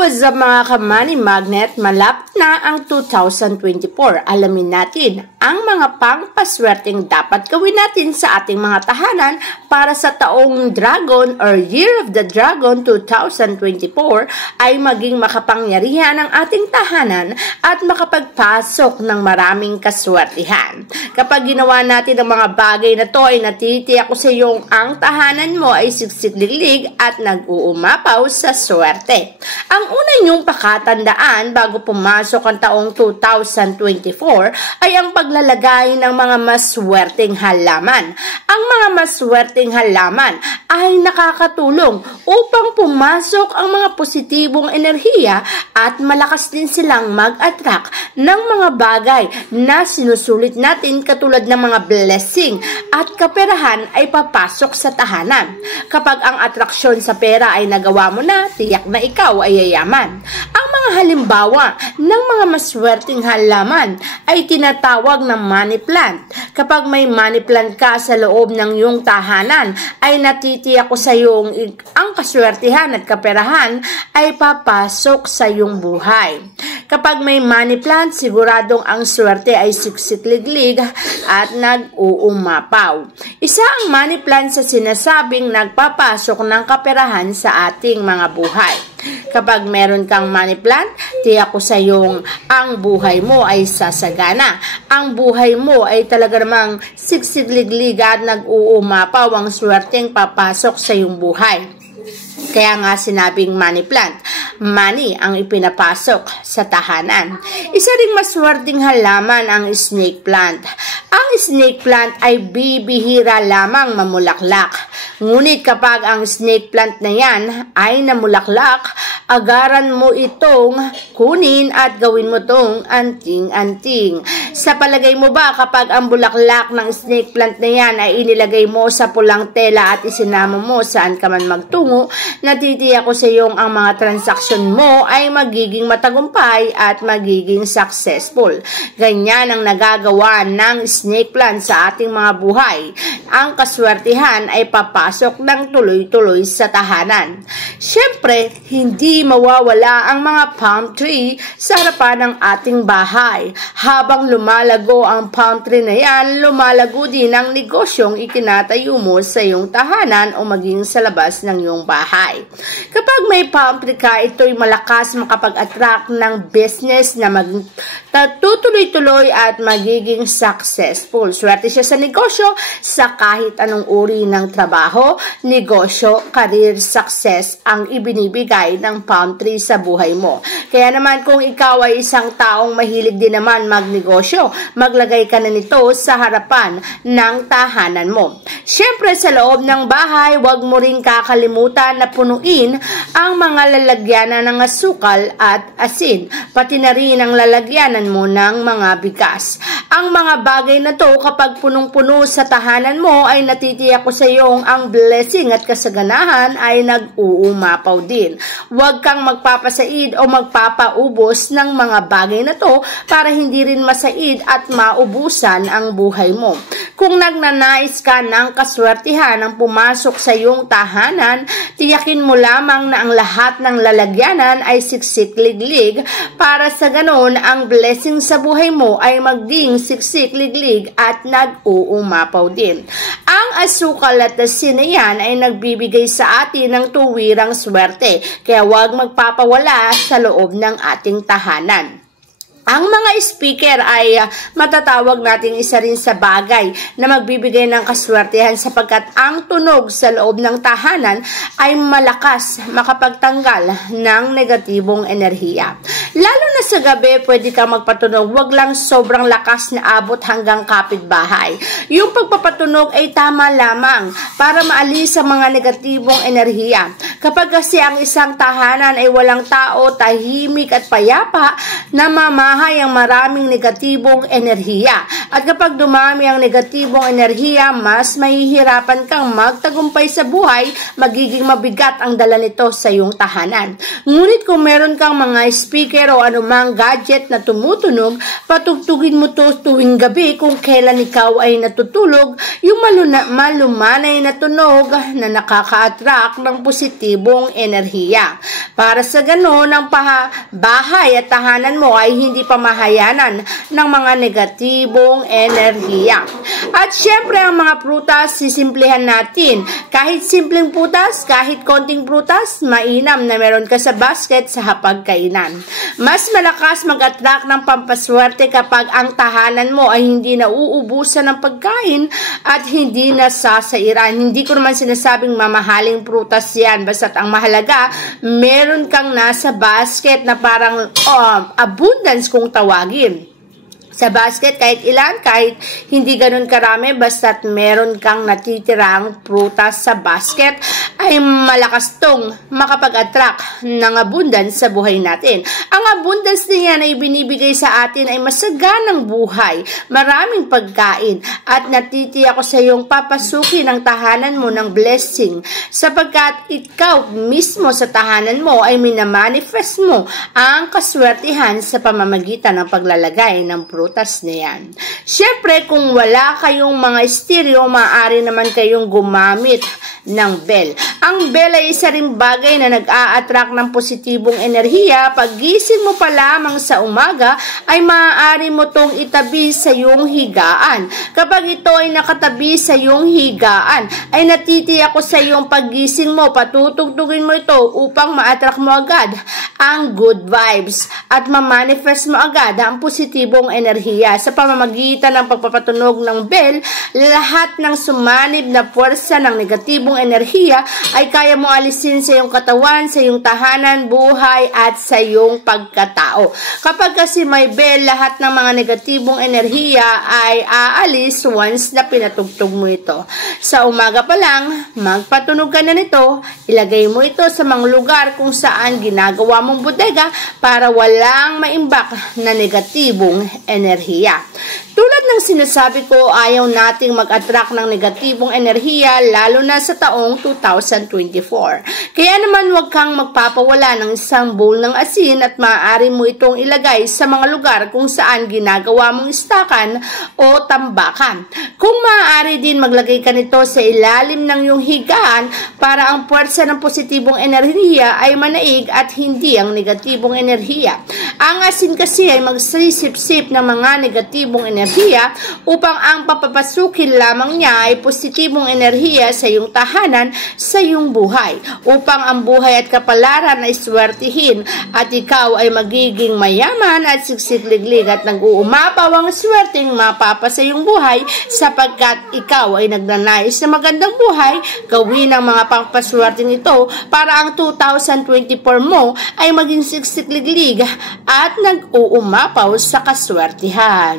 What's up mga ka-Money Magnet? Malapit na ang 2024. Alamin natin ang mga pangpaswerteng dapat gawin natin sa ating mga tahanan para sa taong Dragon or Year of the Dragon 2024 ay maging makapangyarihan ang ating tahanan at makapagpasok ng maraming kaswertihan. Kapag ginawa natin ang mga bagay na to ay natitiyak ko sa iyong ang tahanan mo ay siksik-liglig at nag-uumapaw sa swerte. Ang una niyong pakatandaan bago pumasok ang taong 2024 ay ang paglalagay ng mga maswerteng halaman. Ang mga maswerteng halaman ay nakakatulong upang pumasok ang mga positibong enerhiya at malakas din silang mag-attract ng mga bagay na sinusulit natin katulad ng mga blessing at kaperahan ay papasok sa tahanan. Kapag ang atraksyon sa pera ay nagawa mo na, tiyak na ikaw ay yayaman. Ang mga halimbawa ng mga maswerteng halaman ay tinatawag na money plant. Kapag may money plant ka sa loob ng iyong tahanan, ay natitiyak ko sa iyong ang kaswertihan at kaperahan ay papasok sa iyong buhay. Kapag may money plant, siguradong ang swerte ay siksik-liglig at nag-uumapaw. Isa ang money plant sa sinasabing nagpapasok ng kaperahan sa ating mga buhay. Kapag meron kang money plant, tiyak ko sa iyong ang buhay mo ay sasagana. Ang buhay mo ay talaga namang siksik-liglig at nag-uumapaw ang swerteng papasok sa iyong buhay. Kaya nga sinabing money plant. Money ang ipinapasok sa tahanan. Isa ring maswerteng halaman ang snake plant. Ang snake plant ay bibihira lamang mamulaklak. Ngunit kapag ang snake plant na yan ay namulaklak, agaran mo itong kunin at gawin mo itong anting-anting. Sa palagay mo ba kapag ang bulaklak ng snake plant na yan ay inilagay mo sa pulang tela at isinama mo saan ka man magtungo, natitiyak ko sa iyong ang mga transaksyon mo ay magiging matagumpay at magiging successful. Ganyan ang nagagawa ng snake plant sa ating mga buhay. Ang kaswertihan ay papasok ng tuloy-tuloy sa tahanan. Siyempre, hindi mawawala ang mga palm tree sa harapan ng ating bahay. Habang lumalago ang palm tree na yan, lumalago din ang negosyong itinatayo mo sa iyong tahanan o maging sa labas ng iyong bahay. Kapag may palm tree ka, ito'y malakas makapag-attract ng business na tutuloy-tuloy at magiging successful. Swerte siya sa negosyo sa kahit anong uri ng trabaho, negosyo, career success ang ibinibigay ng palm tree sa buhay mo. Kaya naman kung ikaw ay isang taong mahilig din naman magnegosyo, maglagay ka na nito sa harapan ng tahanan mo. Siyempre sa loob ng bahay, huwag mo rin kakalimutan na punuin ang mga lalagyanan ng asukal at asin, pati na rin ang lalagyanan mo ng mga bigas. Ang mga bagay na to kapag punong-puno sa tahanan mo ay natitiyak ko sa iyong ang blessing at kasaganahan ay nag-uumapaw din. Huwag kang magpapasaid o magpapaubos ng mga bagay na to para hindi rin masaid at maubusan ang buhay mo. Kung nagnanais ka ng kaswertihan ang pumasok sa iyong tahanan, tiyakin mo lamang na ang lahat ng lalagyanan ay siksik-liglig para sa ganon ang blessing sa buhay mo ay maging siksik-liglig at nag-uumapaw din. Ang asukal at asin na yan ay nagbibigay sa atin ng tuwirang swerte, kaya huwag magpapawala sa loob ng ating tahanan. Ang mga speaker ay matatawag natin isa rin sa bagay na magbibigay ng kaswertehan sapagkat ang tunog sa loob ng tahanan ay malakas makapagtanggal ng negatibong enerhiya. Lalo na sa gabi, pwede kang magpatunog, wag lang sobrang lakas na abot hanggang kapitbahay. Yung pagpapatunog ay tama lamang para maalis ang mga negatibong enerhiya. Kapag kasi ang isang tahanan ay walang tao, tahimik at payapa, namamahay ang maraming negatibong enerhiya. At kapag dumami ang negatibong enerhiya, mas mahihirapan kang magtagumpay sa buhay, magiging mabigat ang dala nito sa iyong tahanan. Ngunit kung meron kang mga speaker o anumang gadget na tumutunog, patugtugin mo to tuwing gabi kung kailan ikaw ay natutulog, yung malumanay na tunog na nakaka-attract ng positibo negatibong enerhiya. Para sa ganon, ang bahay at tahanan mo ay hindi pamahayanan ng mga negatibong enerhiya. At syempre, ang mga prutas, sisimplihan natin. Kahit simpleng prutas, kahit konting prutas, mainam na meron ka sa basket sa hapagkainan. Mas malakas mag-attract ng pampaswerte kapag ang tahanan mo ay hindi nauubusan ng pagkain at hindi nasasairan. Hindi ko naman sinasabing mamahaling prutas yan. Basta't ang mahalaga, meron kang nasa basket na parang abundance kung tawagin. Sa basket, kahit ilan, kahit hindi ganun karami, basta't meron kang natitirang prutas sa basket, ay malakas tong makapag-attract ng abundance sa buhay natin. Ang abundance niya na ibinibigay sa atin ay masaganang buhay, maraming pagkain, at natitiyak ko sa iyong papasukin ang tahanan mo ng blessing, sapagkat ikaw mismo sa tahanan mo ay minamanifest mo ang kaswertihan sa pamamagitan ng paglalagay ng prutas na yan. Siyempre, kung wala kayong mga stereo, maaari naman kayong gumamit ng bell. Ang bell ay isa ring bagay na nag-a-attract ng positibong enerhiya. Pag gising mo pa lamang sa umaga, ay maaari mo tong itabi sa iyong higaan. Kapag ito ay nakatabi sa iyong higaan, ay natitiyak ko sa iyong paggising mo, patutugtugin mo ito upang ma-attract mo agad ang good vibes at ma-manifest mo agad ang positibong enerhiya. Sa pamamagitan ng pagpapatunog ng bell, lahat ng sumanib na puwersa ng negatibong enerhiya ay kaya mo alisin sa iyong katawan, sa iyong tahanan, buhay at sa iyong pagkatao. Kapag kasi may bell, lahat ng mga negatibong enerhiya ay aalis once na pinatugtog mo ito. Sa umaga pa lang, magpatunog ka na nito, ilagay mo ito sa mga lugar kung saan ginagawa mong bodega para walang maimbak na negatibong enerhiya. Tulad ng sinasabi ko, ayaw nating mag-attract ng negatibong enerhiya lalo na sa taong 2024. Kaya naman huwag kang magpapawala ng isang bowl ng asin at maaari mo itong ilagay sa mga lugar kung saan ginagawa mong istakan o tambakan. Kung maaari din maglagay ka nito sa ilalim ng iyong higaan para ang puwersa ng positibong enerhiya ay manaig at hindi ang negatibong enerhiya. Ang asin kasi ay magsisip-sip ng mga negatibong enerhiya upang ang papapasukin lamang niya ay positibong enerhiya sa iyong tahanan, sa iyong buhay, upang ang buhay at kapalaran ay swertihin at ikaw ay magiging mayaman at siksikliglig at nag-uumapaw ang swerteng mapapa sa iyong buhay sapagkat ikaw ay nagnanais na magandang buhay. Gawin ang mga pangpaswerteng ito para ang 2024 mo ay maging siksikliglig at nag-uumapaw sa kaswertihan.